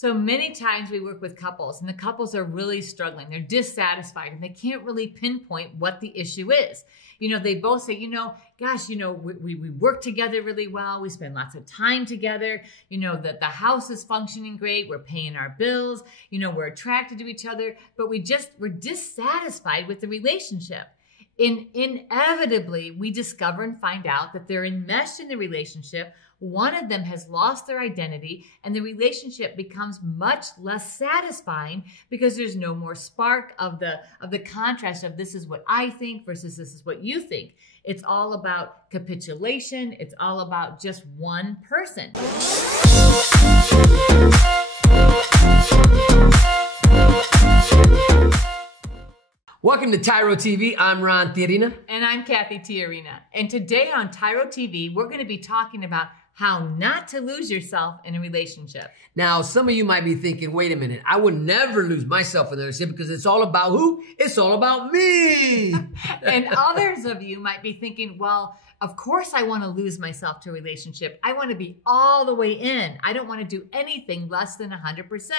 So many times we work with couples and the couples are really struggling. They're dissatisfied and they can't really pinpoint what the issue is. You know, they both say, gosh, we work together really well. We spend lots of time together. That the house is functioning great. We're paying our bills. We're attracted to each other, but we're dissatisfied with the relationship. Inevitably, we discover and find out that they're enmeshed in the relationship. One of them has lost their identity and the relationship becomes much less satisfying because there's no more spark of the contrast of this is what I think versus this is what you think. It's all about capitulation. It's all about just one person. Welcome to TYRO TV. I'm Ron Tijerina. And I'm Cathy Tijerina. And today on TYRO TV, we're going to be talking about how not to lose yourself in a relationship. Now, some of you might be thinking, wait a minute, I would never lose myself in a relationship because it's all about who? It's all about me. And others of you might be thinking, well, of course I want to lose myself to a relationship. I want to be all the way in. I don't want to do anything less than 100%.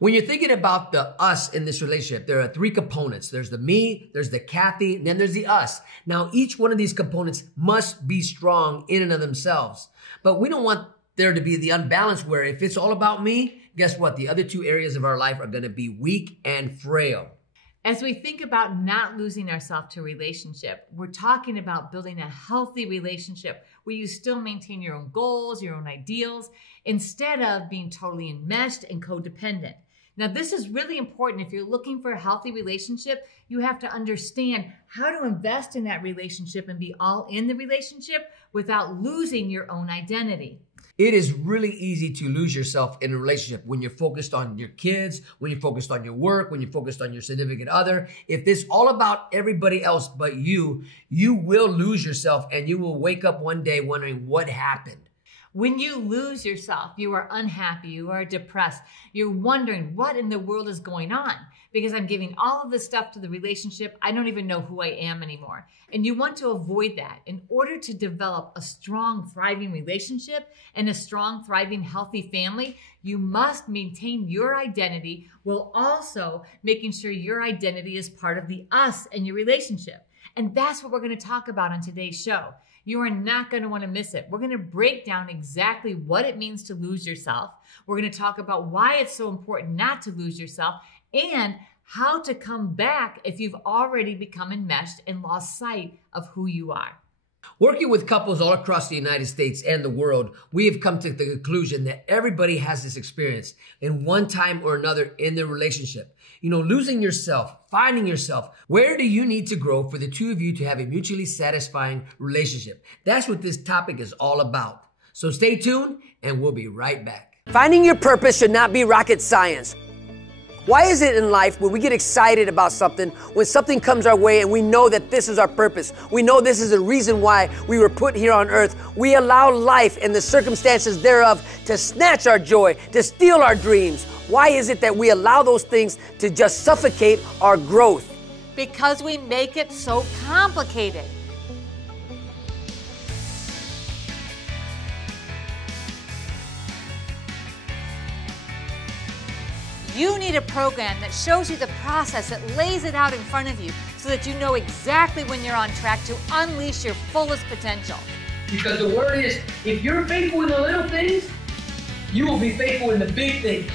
When you're thinking about the us in this relationship, there are three components. There's the me, there's the Cathy, and then there's the us. Now, each one of these components must be strong in and of themselves. But we don't want there to be the unbalance where if it's all about me, guess what? The other two areas of our life are going to be weak and frail. As we think about not losing ourselves to a relationship, we're talking about building a healthy relationship where you still maintain your own goals, your own ideals, instead of being totally enmeshed and codependent. Now, this is really important. If you're looking for a healthy relationship, you have to understand how to invest in that relationship and be all in the relationship without losing your own identity. It is really easy to lose yourself in a relationship when you're focused on your kids, when you're focused on your work, when you're focused on your significant other. If it's all about everybody else but you, you will lose yourself and you will wake up one day wondering what happened. When you lose yourself, you are unhappy, you are depressed, you're wondering what in the world is going on because I'm giving all of this stuff to the relationship. I don't even know who I am anymore. And you want to avoid that. In order to develop a strong, thriving relationship and a strong, thriving, healthy family, you must maintain your identity while also making sure your identity is part of the us in your relationship. And that's what we're going to talk about on today's show. You are not going to want to miss it. We're going to break down exactly what it means to lose yourself. We're going to talk about why it's so important not to lose yourself and how to come back if you've already become enmeshed and lost sight of who you are. Working with couples all across the United States and the world, we have come to the conclusion that everybody has this experience in one time or another in their relationship. Losing yourself, finding yourself. Where do you need to grow for the two of you to have a mutually satisfying relationship? That's what this topic is all about. So stay tuned and we'll be right back. Finding your purpose should not be rocket science. Why is it in life when we get excited about something, when something comes our way and we know that this is our purpose, we know this is the reason why we were put here on earth, we allow life and the circumstances thereof to snatch our joy, to steal our dreams? Why is it that we allow those things to just suffocate our growth? Because we make it so complicated. You need a program that shows you the process, that lays it out in front of you so that you know exactly when you're on track to unleash your fullest potential. Because the word is, if you're faithful in the little things, you will be faithful in the big things.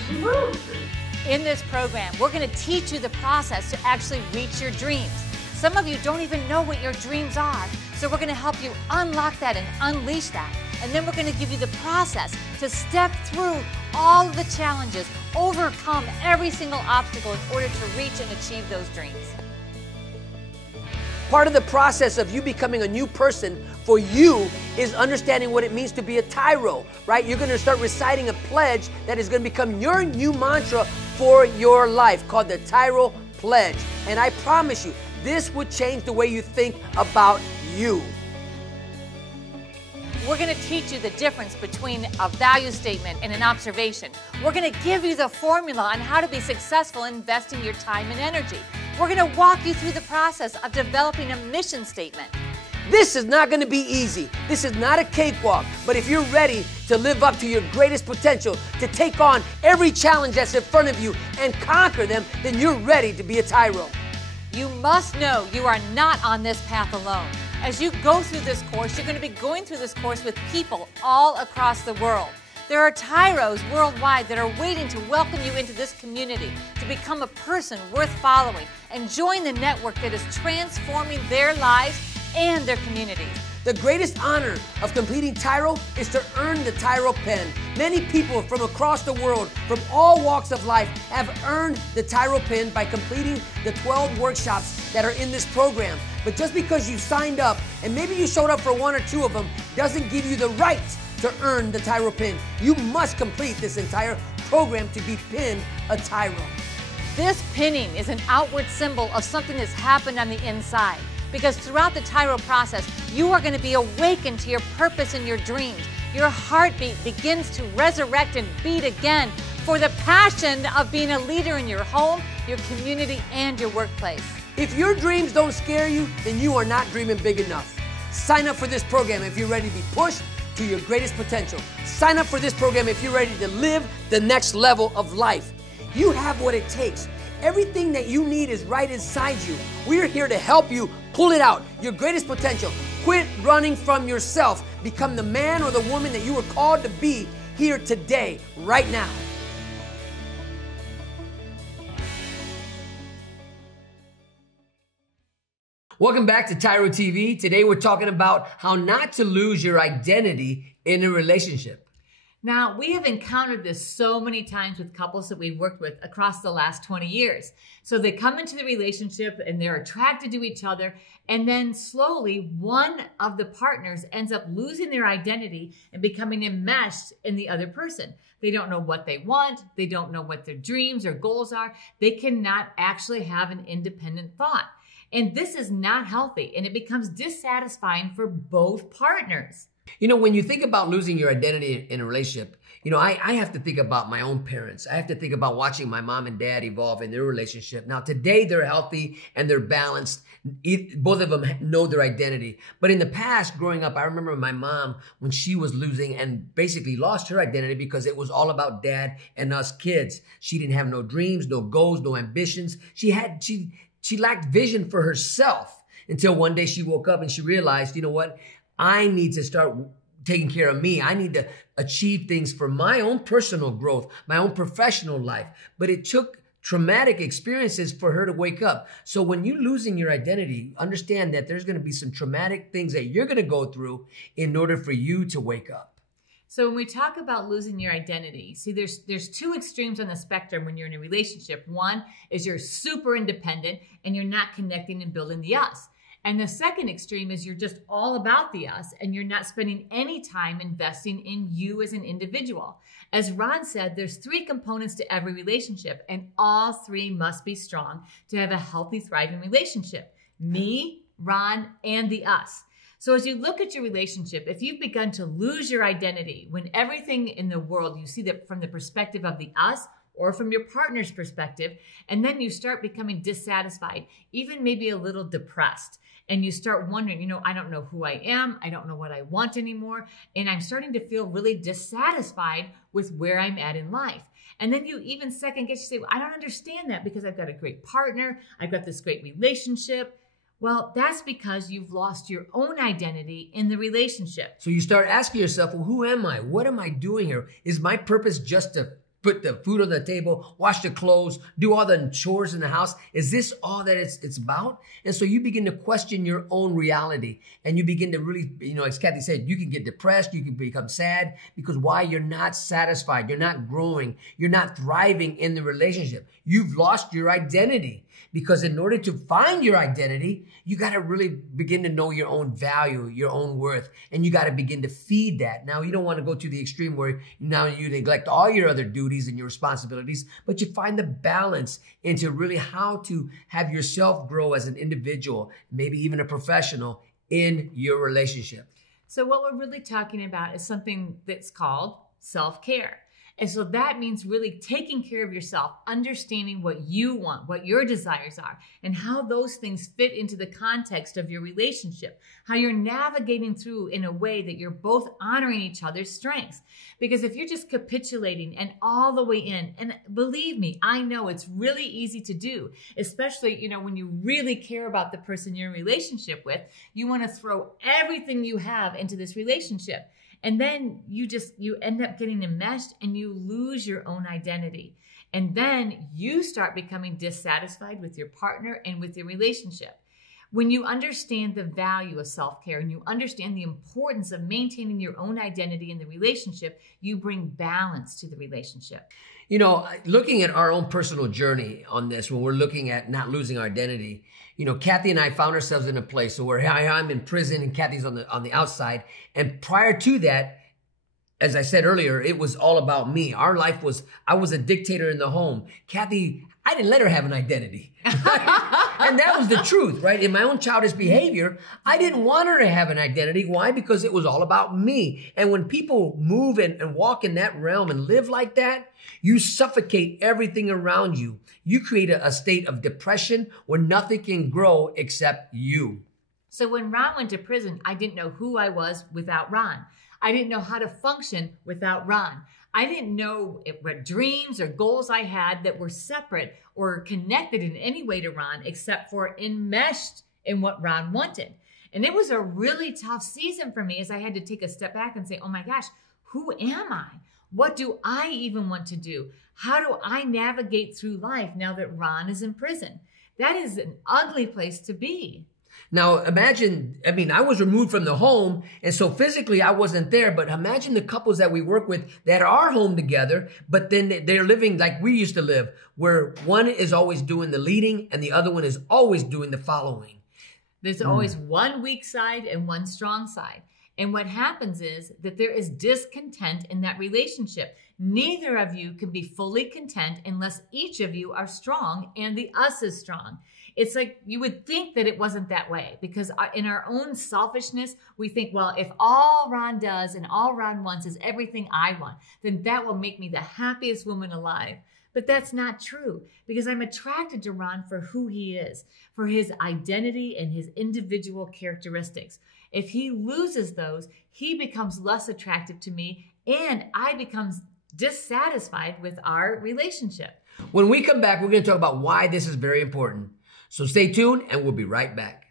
In this program, we're going to teach you the process to actually reach your dreams. Some of you don't even know what your dreams are, so we're going to help you unlock that and unleash that. And then we're going to give you the process to step through all of the challenges, overcome every single obstacle in order to reach and achieve those dreams. Part of the process of you becoming a new person for you is understanding what it means to be a TYRO, right? You're going to start reciting a pledge that is going to become your new mantra for your life called the TYRO Pledge. And I promise you, this would change the way you think about you. We're going to teach you the difference between a value statement and an observation. We're going to give you the formula on how to be successful in investing your time and energy. We're going to walk you through the process of developing a mission statement. This is not going to be easy. This is not a cakewalk. But if you're ready to live up to your greatest potential, to take on every challenge that's in front of you and conquer them, then you're ready to be a Tyro. You must know you are not on this path alone. As you go through this course, you're going to be going through this course with people all across the world. There are Tyros worldwide that are waiting to welcome you into this community, to become a person worth following and join the network that is transforming their lives and their communities. The greatest honor of completing TYRO is to earn the TYRO pen. Many people from across the world, from all walks of life, have earned the TYRO pen by completing the 12 workshops that are in this program. But just because you signed up, and maybe you showed up for one or two of them, doesn't give you the right to earn the TYRO pin. You must complete this entire program to be pinned a TYRO. This pinning is an outward symbol of something that's happened on the inside. Because throughout the TYRO process, you are going to be awakened to your purpose and your dreams. Your heartbeat begins to resurrect and beat again for the passion of being a leader in your home, your community, and your workplace. If your dreams don't scare you, then you are not dreaming big enough. Sign up for this program if you're ready to be pushed to your greatest potential. Sign up for this program if you're ready to live the next level of life. You have what it takes. Everything that you need is right inside you. We're here to help you pull it out, your greatest potential. Quit running from yourself. Become the man or the woman that you were called to be here today, right now. Welcome back to TYRO TV. Today we're talking about how not to lose your identity in a relationship. Now, we have encountered this so many times with couples that we've worked with across the last 20 years. So they come into the relationship and they're attracted to each other, and then slowly one of the partners ends up losing their identity and becoming enmeshed in the other person. They don't know what they want. They don't know what their dreams or goals are. They cannot actually have an independent thought. And this is not healthy, and it becomes dissatisfying for both partners. You know, when you think about losing your identity in a relationship, you know, I have to think about my own parents. I have to think about watching my mom and dad evolve in their relationship. Now, today they're healthy and they're balanced. Both of them know their identity. But in the past, growing up, I remember my mom when she was losing and basically lost her identity because it was all about dad and us kids. She didn't have no dreams, no goals, no ambitions. She lacked vision for herself until one day she woke up and she realized, you know what? I need to start taking care of me. I need to achieve things for my own personal growth, my own professional life. But it took traumatic experiences for her to wake up. So when you're losing your identity, understand that there's going to be some traumatic things that you're going to go through in order for you to wake up. So when we talk about losing your identity, see, there's two extremes on the spectrum when you're in a relationship. One is you're super independent and you're not connecting and building the us. And the second extreme is you're just all about the us and you're not spending any time investing in you as an individual. As Ron said, there's three components to every relationship, and all three must be strong to have a healthy, thriving relationship. Me, Ron, and the us. So as you look at your relationship, if you've begun to lose your identity when everything in the world, you see that from the perspective of the us, or from your partner's perspective, and then you start becoming dissatisfied, even maybe a little depressed, and you start wondering, you know, I don't know who I am, I don't know what I want anymore, and I'm starting to feel really dissatisfied with where I'm at in life. And then you even second guess, you say, well, I don't understand that because I've got a great partner, I've got this great relationship. Well, that's because you've lost your own identity in the relationship. So you start asking yourself, well, who am I? What am I doing here? Is my purpose just to put the food on the table, wash the clothes, do all the chores in the house? Is this all that it's about? And so you begin to question your own reality. And you begin to really, you know, as Cathy said, you can get depressed, you can become sad, because why? You're not satisfied, you're not growing, you're not thriving in the relationship. You've lost your identity. Because in order to find your identity, you got to really begin to know your own value, your own worth, and you got to begin to feed that. Now, you don't want to go to the extreme where now you neglect all your other duties and your responsibilities, but you find the balance into really how to have yourself grow as an individual, maybe even a professional in your relationship. So what we're really talking about is something that's called self-care. And so that means really taking care of yourself, understanding what you want, what your desires are, and how those things fit into the context of your relationship, how you're navigating through in a way that you're both honoring each other's strengths. Because if you're just capitulating and all the way in, and believe me, I know it's really easy to do, especially, when you really care about the person you're in a relationship with, you want to throw everything you have into this relationship. And then you end up getting enmeshed and you lose your own identity. And then you start becoming dissatisfied with your partner and with your relationship. When you understand the value of self-care and you understand the importance of maintaining your own identity in the relationship, you bring balance to the relationship. Looking at our own personal journey on this, when we're looking at not losing our identity, Cathy and I found ourselves in a place where I'm in prison and Cathy's on the outside. And prior to that, as I said earlier, it was all about me. Our life I was a dictator in the home. Cathy, I didn't let her have an identity. And that was the truth, right? In my own childish behavior, I didn't want her to have an identity. Why? Because it was all about me. And when people move and walk in that realm and live like that, you suffocate everything around you. You create a state of depression where nothing can grow except you. So when Ron went to prison, I didn't know who I was without Ron. I didn't know how to function without Ron. I didn't know what dreams or goals I had that were separate or connected in any way to Ron, except for enmeshed in what Ron wanted. And it was a really tough season for me as I had to take a step back and say, oh my gosh, who am I? What do I even want to do? How do I navigate through life now that Ron is in prison? That is an ugly place to be. Now, imagine, I was removed from the home, and so physically I wasn't there, but imagine the couples that we work with that are home together, but then they're living like we used to live, where one is always doing the leading and the other one is always doing the following. There's always one weak side and one strong side. And what happens is that there is discontent in that relationship. Neither of you can be fully content unless each of you are strong and the us is strong. It's like you would think that it wasn't that way because in our own selfishness, we think, well, if all Ron does and all Ron wants is everything I want, then that will make me the happiest woman alive. But that's not true because I'm attracted to Ron for who he is, for his identity and his individual characteristics. If he loses those, he becomes less attractive to me and I become dissatisfied with our relationship. When we come back, we're going to talk about why this is very important. So stay tuned and we'll be right back.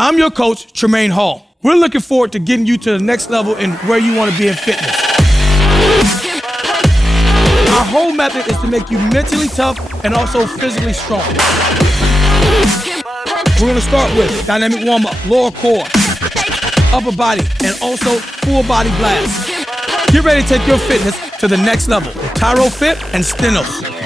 I'm your coach, Tremaine Hall. We're looking forward to getting you to the next level in where you want to be in fitness. Our whole method is to make you mentally tough and also physically strong. We're going to start with dynamic warm-up, lower core, upper body, and also full body blast. Get ready to take your fitness to the next level with TYRO Fit and Stenos.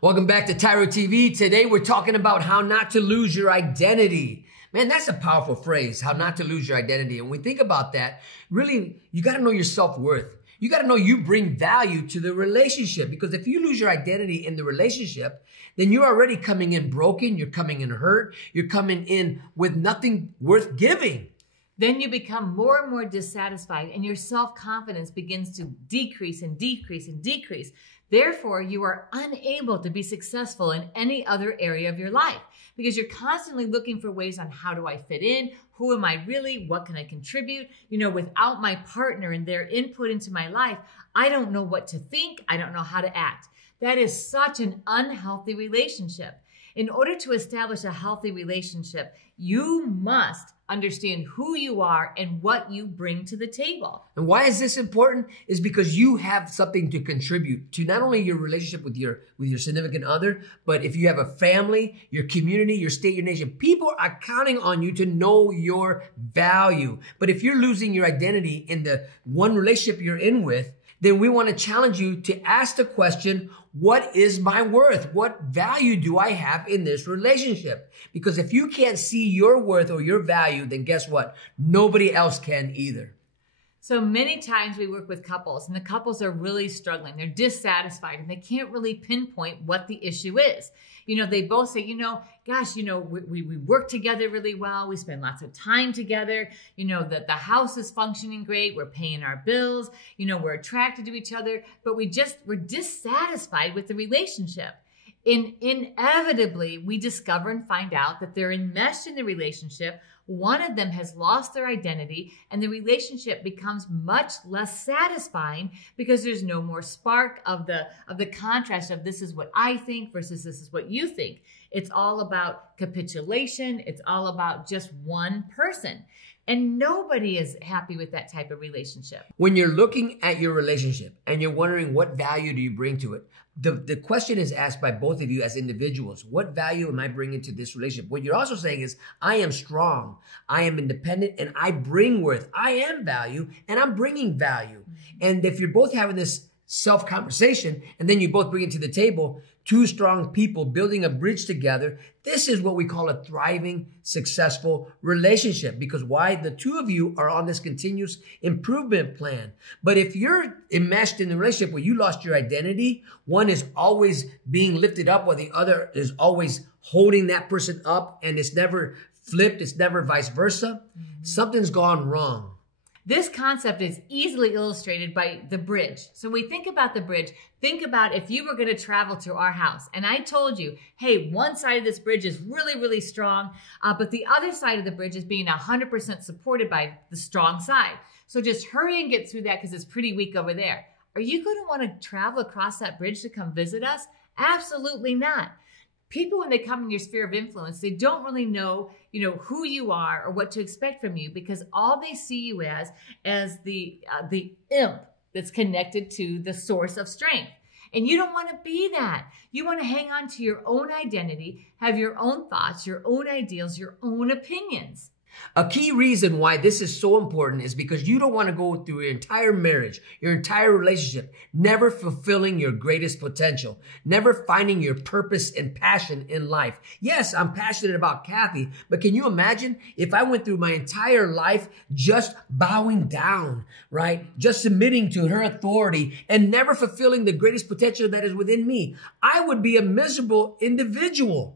Welcome back to TYRO TV. Today we're talking about how not to lose your identity. Man, that's a powerful phrase, how not to lose your identity. And when we think about that, really, you got to know your self-worth. You got to know you bring value to the relationship because if you lose your identity in the relationship, then you're already coming in broken, you're coming in hurt, you're coming in with nothing worth giving. Then you become more and more dissatisfied and your self-confidence begins to decrease and decrease and decrease. Therefore, you are unable to be successful in any other area of your life because you're constantly looking for ways on how do I fit in? Who am I really? What can I contribute? Without my partner and their input into my life, I don't know what to think. I don't know how to act. That is such an unhealthy relationship. In order to establish a healthy relationship, you must understand who you are and what you bring to the table. And why is this important? Is because you have something to contribute to not only your relationship with your significant other, but if you have a family, your community, your state, your nation, people are counting on you to know your value. But if you're losing your identity in the one relationship you're in with, then we want to challenge you to ask the question, what is my worth? What value do I have in this relationship? Because if you can't see your worth or your value, then guess what? Nobody else can either. So many times we work with couples and the couples are really struggling. They're dissatisfied and they can't really pinpoint what the issue is. You know, they both say, gosh, we work together really well. We spend lots of time together. That the house is functioning great. We're paying our bills. We're attracted to each other, but we're dissatisfied with the relationship. Inevitably, we discover and find out that they're enmeshed in the relationship. One of them has lost their identity and the relationship becomes much less satisfying because there's no more spark of the contrast of this is what I think versus this is what you think. It's all about capitulation. It's all about just one person. And nobody is happy with that type of relationship. When you're looking at your relationship and you're wondering what value do you bring to it, the question is asked by both of you as individuals. What value am I bringing to this relationship? What you're also saying is, I am strong, I am independent, and I bring worth. I am value, and I'm bringing value. And if you're both having this self-conversation, and then you both bring it to the table, two strong people building a bridge together, this is what we call a thriving, successful relationship. Because why? The two of you are on this continuous improvement plan. But if you're enmeshed in the relationship where you lost your identity, one is always being lifted up while the other is always holding that person up, and it's never flipped, it's never vice versa, something's gone wrong. This concept is easily illustrated by the bridge. So when we think about the bridge, think about if you were going to travel to our house and I told you, hey, one side of this bridge is really, really strong, but the other side of the bridge is being 100% supported by the strong side. So just hurry and get through that because it's pretty weak over there. Are you going to want to travel across that bridge to come visit us? Absolutely not. People, when they come in your sphere of influence, they don't really know, who you are or what to expect from you because all they see you as the imp that's connected to the source of strength. And you don't want to be that. You want to hang on to your own identity, have your own thoughts, your own ideals, your own opinions. A key reason why this is so important is because you don't want to go through your entire marriage, your entire relationship, never fulfilling your greatest potential, never finding your purpose and passion in life. Yes, I'm passionate about Cathy, but can you imagine if I went through my entire life just bowing down, right? Just submitting to her authority and never fulfilling the greatest potential that is within me? I would be a miserable individual.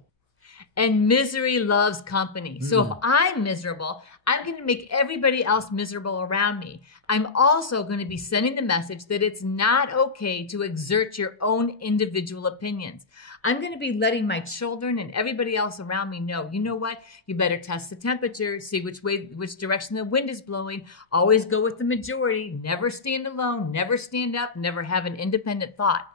And misery loves company. So if I'm miserable, I'm going to make everybody else miserable around me. I'm also going to be sending the message that it's not okay to exert your own individual opinions. I'm going to be letting my children and everybody else around me know, you know what? You better test the temperature, see which direction the wind is blowing. Always go with the majority. Never stand alone. Never stand up. Never have an independent thought.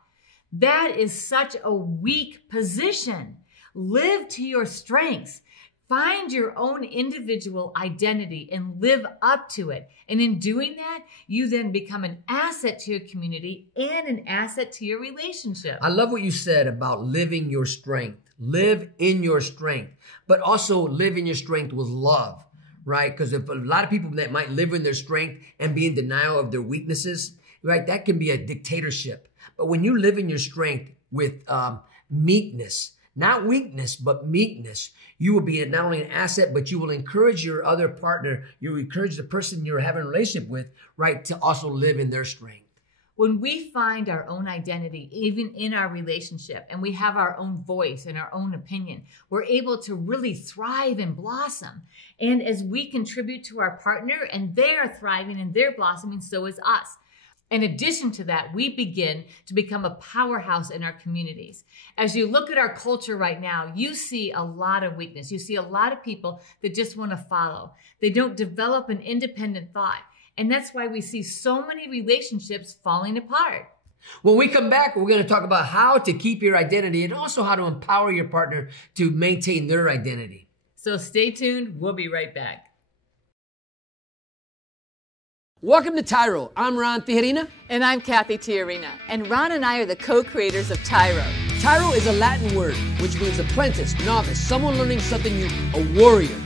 That is such a weak position. Live to your strengths. Find your own individual identity and live up to it. And in doing that, you then become an asset to your community and an asset to your relationship. I love what you said about living your strength. Live in your strength, but also live in your strength with love, right? Because if a lot of people that might live in their strength and be in denial of their weaknesses, right, that can be a dictatorship. But when you live in your strength with meekness, not weakness, but meekness, you will be not only an asset, but you will encourage your other partner, you will encourage the person you're having a relationship with, right, to also live in their strength. When we find our own identity, even in our relationship, and we have our own voice and our own opinion, we're able to really thrive and blossom. And as we contribute to our partner and they're thriving and they're blossoming, so is us. In addition to that, we begin to become a powerhouse in our communities. As you look at our culture right now, you see a lot of weakness. You see a lot of people that just want to follow. They don't develop an independent thought. And that's why we see so many relationships falling apart. When we come back, we're going to talk about how to keep your identity and also how to empower your partner to maintain their identity. So stay tuned. We'll be right back. Welcome to TYRO. I'm Ron Tijerina. And I'm Cathy Tijerina. And Ron and I are the co-creators of TYRO. TYRO is a Latin word, which means apprentice, novice, someone learning something new, a warrior.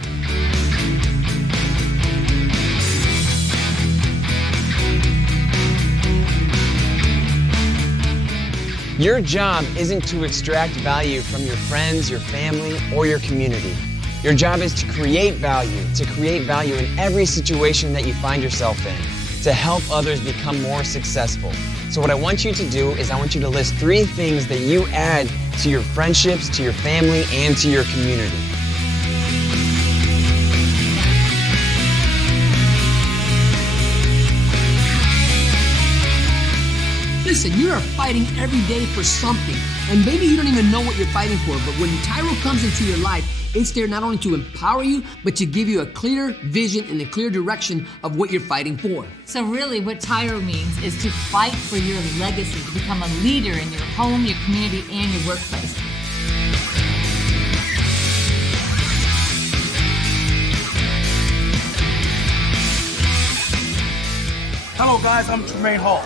Your job isn't to extract value from your friends, your family, or your community. Your job is to create value in every situation that you find yourself in, to help others become more successful. So what I want you to do is I want you to list 3 things that you add to your friendships, to your family, and to your community. Listen, you are fighting every day for something, and maybe you don't even know what you're fighting for, but when TYRO comes into your life, it's there not only to empower you, but to give you a clear vision and a clear direction of what you're fighting for. So really what TYRO means is to fight for your legacy, to become a leader in your home, your community, and your workplace. Hello guys, I'm Jermaine Hall,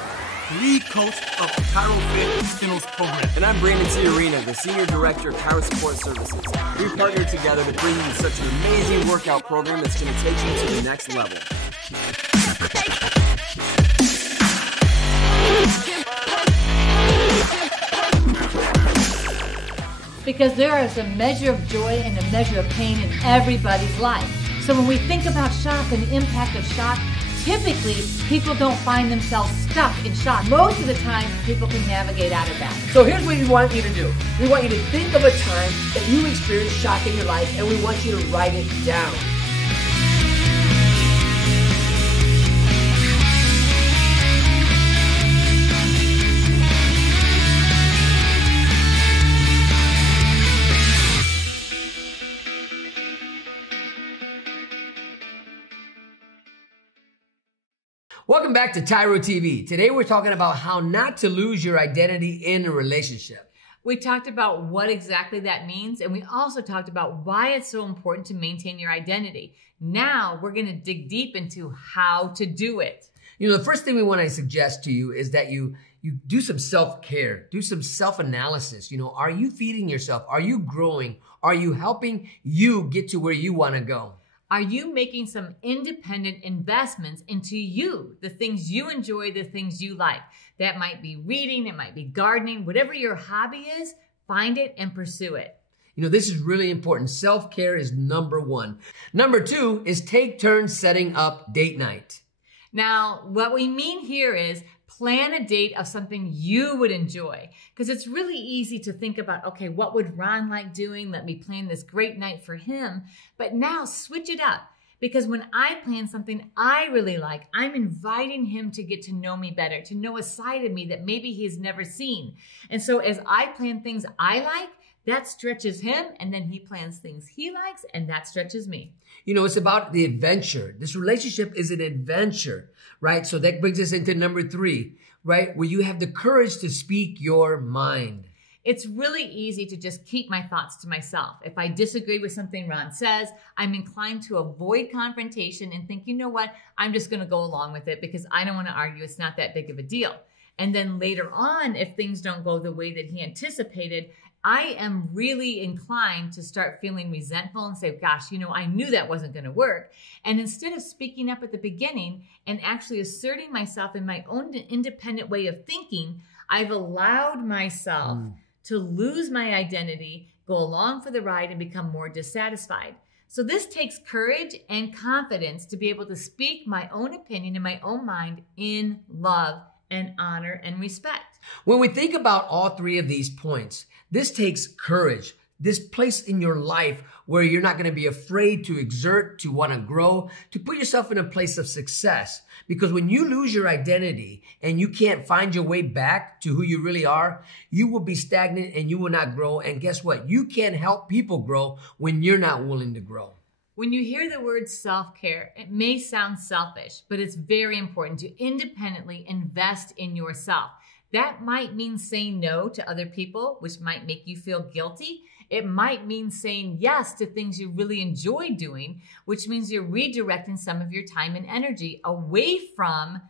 lead coach of the TYRO Fit Skills program. And I'm Ron and Cathy Tijerina, the Senior Director of TYRO Support Services. We've partnered together to bring you such an amazing workout program that's going to take you to the next level. Because there is a measure of joy and a measure of pain in everybody's life. So when we think about shock and the impact of shock, typically, people don't find themselves stuck in shock. Most of the time, people can navigate out of that. So here's what we want you to do. We want you to think of a time that you experienced shock in your life, and we want you to write it down. Welcome back to TYRO TV. Today we're talking about how not to lose your identity in a relationship. We talked about what exactly that means, and we also talked about why it's so important to maintain your identity. Now we're going to dig deep into how to do it. You know, the first thing we want to suggest to you is that you do some self-care, do some self-analysis. You know, are you feeding yourself? Are you growing? Are you helping you get to where you want to go? Are you making some independent investments into you, the things you enjoy, the things you like? That might be reading, it might be gardening, whatever your hobby is, find it and pursue it. You know, this is really important. Self-care is number 1. Number 2 is take turns setting up date night. Now, what we mean here is plan a date of something you would enjoy, because it's really easy to think about, okay, what would Ron like doing? Let me plan this great night for him. But now switch it up, because when I plan something I really like, I'm inviting him to get to know me better, to know a side of me that maybe he's never seen. And so as I plan things I like, that stretches him, and then he plans things he likes, and that stretches me. You know, it's about the adventure. This relationship is an adventure, right? So that brings us into number 3, right? Where you have the courage to speak your mind. It's really easy to just keep my thoughts to myself. If I disagree with something Ron says, I'm inclined to avoid confrontation and think, you know what, I'm just going to go along with it because I don't want to argue. It's not that big of a deal. And then later on, if things don't go the way that he anticipated, I am really inclined to start feeling resentful and say, gosh, you know, I knew that wasn't going to work. And instead of speaking up at the beginning and actually asserting myself in my own independent way of thinking, I've allowed myself to lose my identity, go along for the ride, and become more dissatisfied. So this takes courage and confidence to be able to speak my own opinion in my own mind in love and honor and respect. When we think about all 3 of these points, this takes courage, this place in your life where you're not going to be afraid to exert, to want to grow, to put yourself in a place of success. Because when you lose your identity and you can't find your way back to who you really are, you will be stagnant and you will not grow. And guess what? You can't help people grow when you're not willing to grow. When you hear the word self-care, it may sound selfish, but it's very important to independently invest in yourself. That might mean saying no to other people, which might make you feel guilty. It might mean saying yes to things you really enjoy doing, which means you're redirecting some of your time and energy away from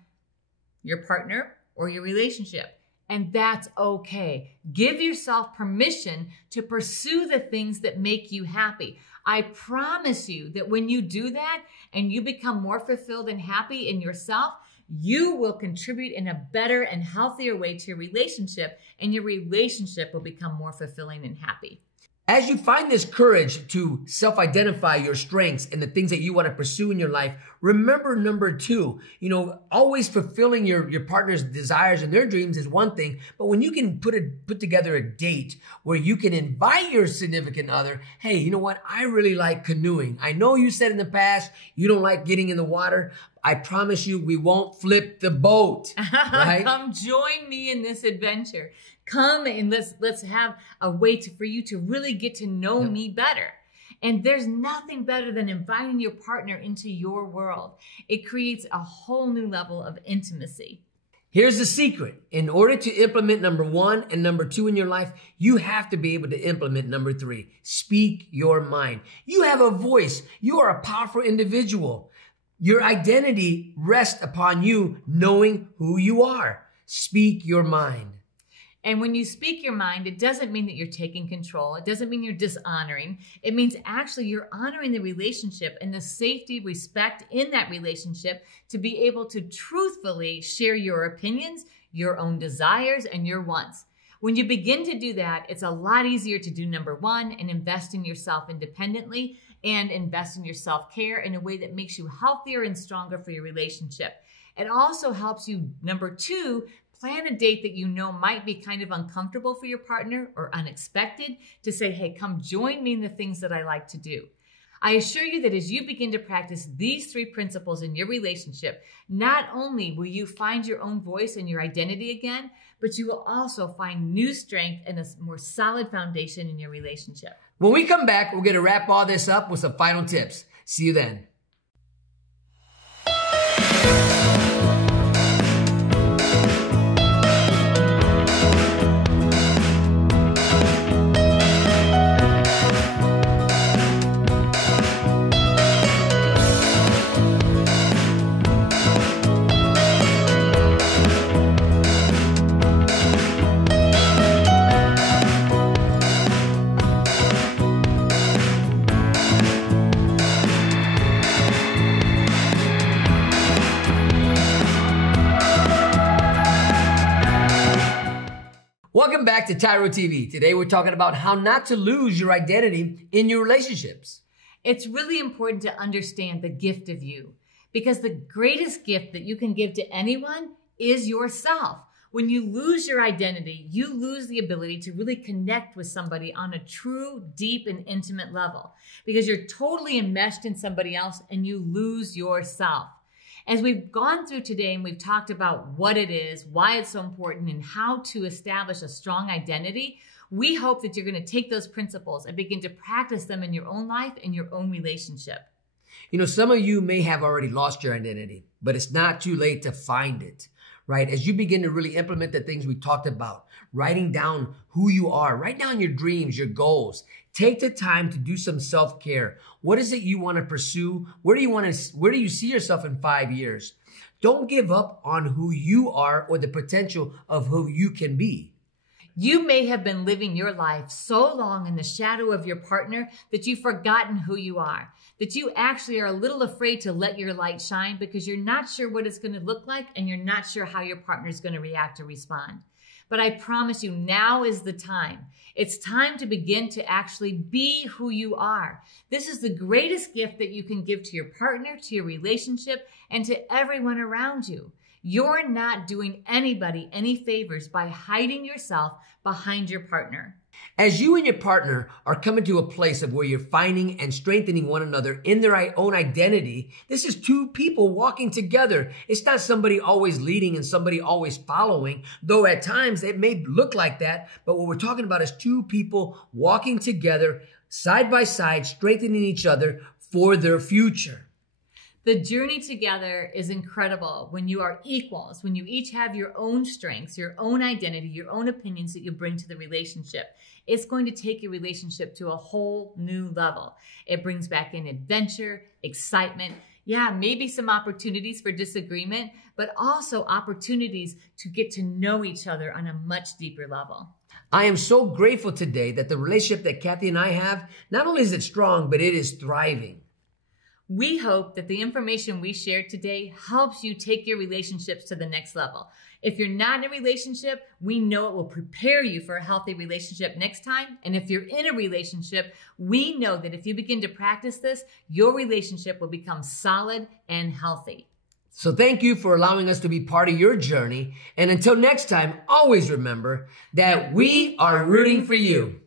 your partner or your relationship. And that's okay. Give yourself permission to pursue the things that make you happy. I promise you that when you do that and you become more fulfilled and happy in yourself, you will contribute in a better and healthier way to your relationship, and your relationship will become more fulfilling and happy. As you find this courage to self-identify your strengths and the things that you want to pursue in your life, remember number 2, always fulfilling your partner's desires and their dreams is one thing, but when you can put together a date where you can invite your significant other, hey, you know what? I really like canoeing. I know you said in the past you don't like getting in the water. I promise you we won't flip the boat, right? Come join me in this adventure. Come and let's have a way for you to really get to know me better. And there's nothing better than inviting your partner into your world. It creates a whole new level of intimacy. Here's the secret. In order to implement number 1 and number 2 in your life, you have to be able to implement number 3. Speak your mind. You have a voice. You are a powerful individual. Your identity rests upon you knowing who you are. Speak your mind. And when you speak your mind, it doesn't mean that you're taking control. It doesn't mean you're dishonoring. It means actually you're honoring the relationship and the safety, respect in that relationship to be able to truthfully share your opinions, your own desires, and your wants. When you begin to do that, it's a lot easier to do number 1 and invest in yourself independently and invest in your self-care in a way that makes you healthier and stronger for your relationship. It also helps you, number 2, plan a date that you know might be kind of uncomfortable for your partner or unexpected to say, hey, come join me in the things that I like to do. I assure you that as you begin to practice these 3 principles in your relationship, not only will you find your own voice and your identity again, but you will also find new strength and a more solid foundation in your relationship. When we come back, we're going to wrap all this up with some final tips. See you then. Welcome back to TYRO TV. Today we're talking about how not to lose your identity in your relationships. It's really important to understand the gift of you, because the greatest gift that you can give to anyone is yourself. When you lose your identity, you lose the ability to really connect with somebody on a true, deep, and intimate level, because you're totally enmeshed in somebody else and you lose yourself. As we've gone through today and we've talked about what it is, why it's so important, and how to establish a strong identity, we hope that you're going to take those principles and begin to practice them in your own life and your own relationship. Some of you may have already lost your identity, but it's not too late to find it, right? As you begin to really implement the things we talked about, writing down who you are, write down your dreams, your goals. Take the time to do some self-care. What is it you want to pursue? Where do you see yourself in 5 years? Don't give up on who you are or the potential of who you can be. You may have been living your life so long in the shadow of your partner that you've forgotten who you are, that you actually are a little afraid to let your light shine because you're not sure what it's going to look like and you're not sure how your partner is going to react or respond. But I promise you, now is the time. It's time to begin to actually be who you are. This is the greatest gift that you can give to your partner, to your relationship, and to everyone around you. You're not doing anybody any favors by hiding yourself behind your partner. As you and your partner are coming to a place of where you're finding and strengthening one another in their own identity, this is 2 people walking together. It's not somebody always leading and somebody always following, though at times it may look like that. But what we're talking about is 2 people walking together, side by side, strengthening each other for their future. The journey together is incredible when you are equals, when you each have your own strengths, your own identity, your own opinions that you bring to the relationship. It's going to take your relationship to a whole new level. It brings back in adventure, excitement, yeah, maybe some opportunities for disagreement, but also opportunities to get to know each other on a much deeper level. I am so grateful today that the relationship that Cathy and I have, not only is it strong, but it is thriving. We hope that the information we shared today helps you take your relationships to the next level. If you're not in a relationship, we know it will prepare you for a healthy relationship next time. And if you're in a relationship, we know that if you begin to practice this, your relationship will become solid and healthy. So thank you for allowing us to be part of your journey. And until next time, always remember that we are rooting for you.